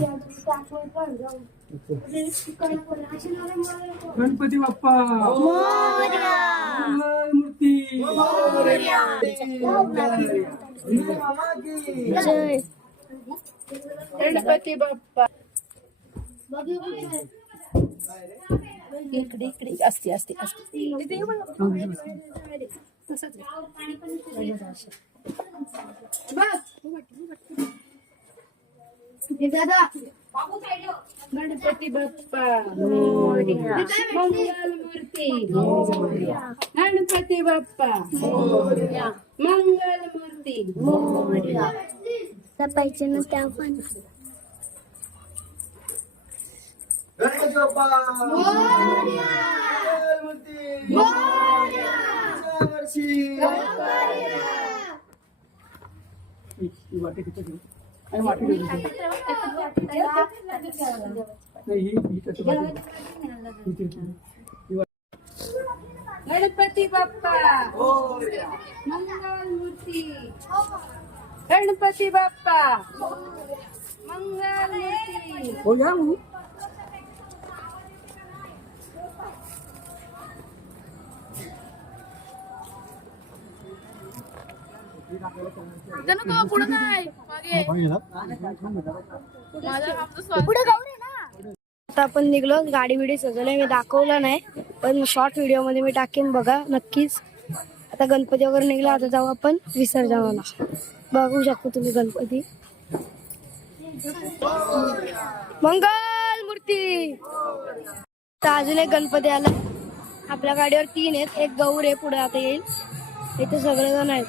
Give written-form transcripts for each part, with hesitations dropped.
गणपती बाप्पा मूर्ती गणपती बाप्पा इकडे इकडे असते असते असते गणपती बाप्पा मंगल मूर्ती गणपती बाप्पा मंगल मूर्ती जपायचे ना त्या पण गणपती बाप्पा वाटी किती आणि वाटी गणपती बाप्पा मंगल मूर्ती गणपती बाप्पा मंगल मूर्ती हो या पुढे नाही आता आपण निघलो, गाडी बिडी सजवलंय, मी दाखवलं नाही पण शॉर्ट व्हिडिओ मध्ये मी टाकेन, बघा नक्कीच. आता गणपती वगैरे निघला, आता जाऊ आपण विसर्जनाला. बघू शकतो तुम्ही गणपती. मंगल मूर्ती. तर अजून एक गणपती आला. आपल्या गाडीवर 3 आहेत, एक गौर आहे पुढे आता येईल. इथे सगळेजण आहेत.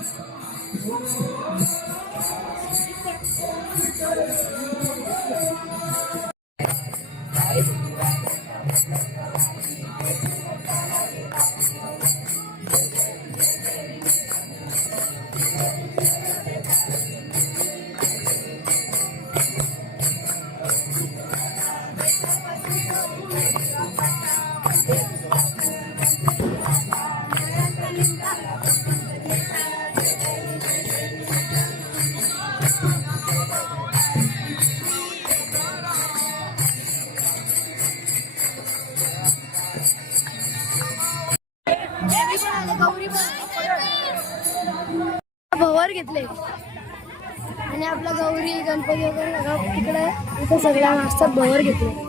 भवर घेतले आणि आपला गौरी गणपती वगैरे तिकडे इथे सगळ्या नाश्त्यात भवर घेतले.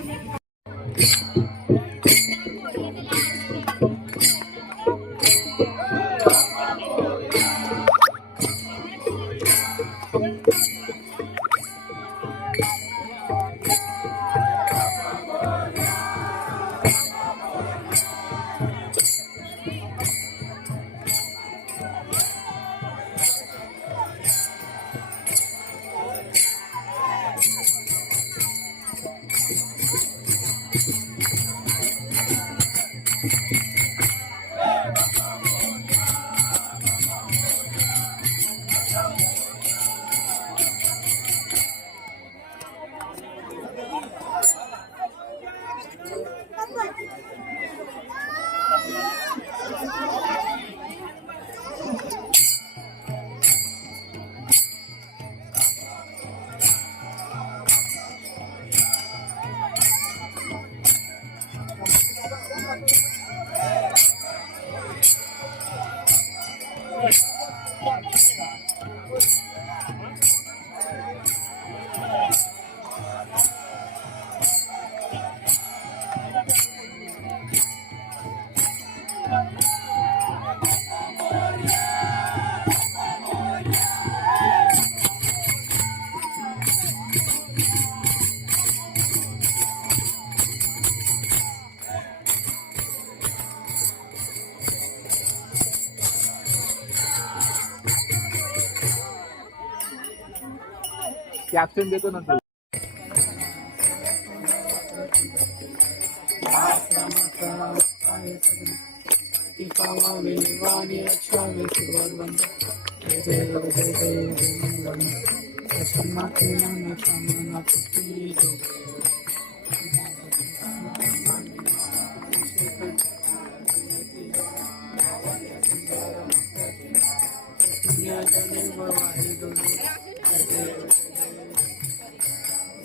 कॅप्शन देतो नंतर.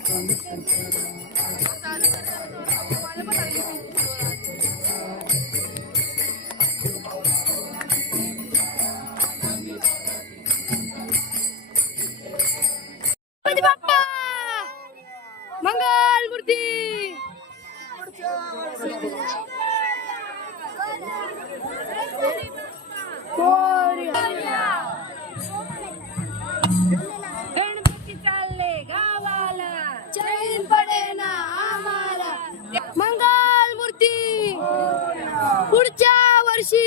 गणपती बाप्पा मंगल मूर्ती गणपती चालले गावाला. चैन पडे ना आम्हाला. मंगल मूर्ती पुढच्या वर्षी.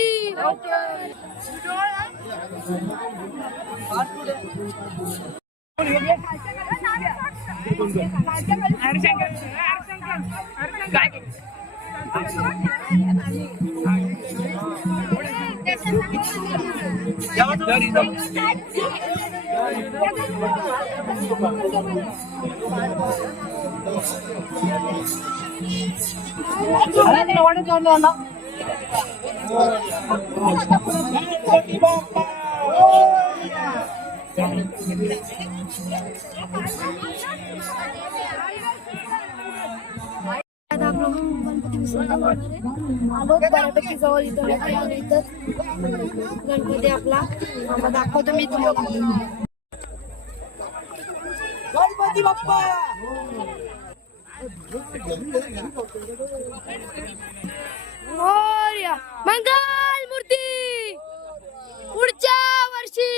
आता आपलं गणपती विसर्जन होणार आहे. आलो बऱ्यापैकी जवळ इथं गणपती आपला. आता दाखवतो मी तुम्हाला. गणपती बाप्पा मोरया. मंगल मूर्ती पुढच्या वर्षी.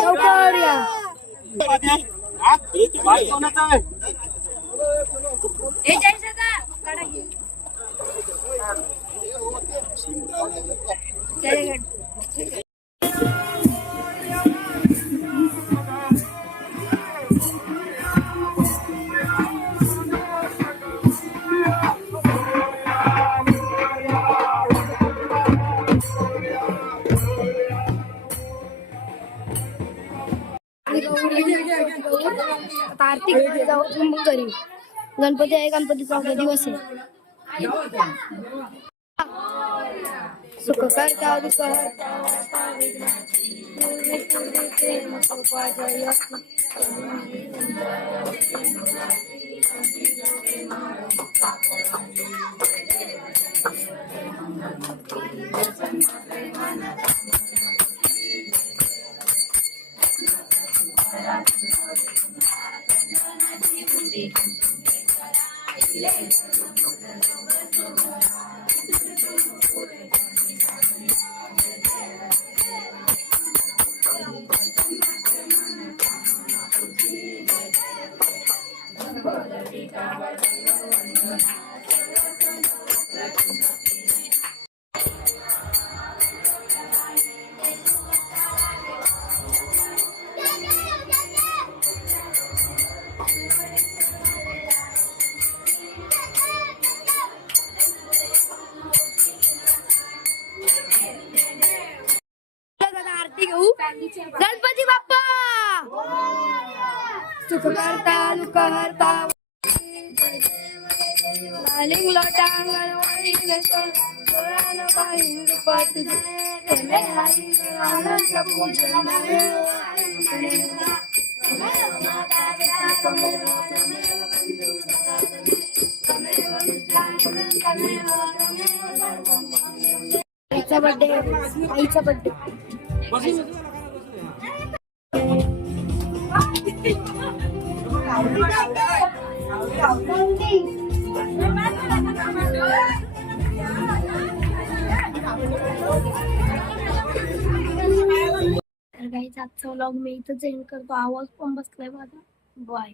चौकारया. आता आरती जाऊ मग घरी. गणपती आहे. गणपतीचा अवघा दिवस आहे. सुख करता दुःख हरता आरती घेऊ. गणपती बाप्पा सुख करता दुःख हरता. लिंगलो टांगण वाळी नसन बाई रूप तुझे आनंद पूजन. आईचा बर्थडे. आईचा बर्थडे. तर गाईज आजचा व्लॉग मी इथंच एंड करतो. आवाज पण बसलाय माझा. बाय.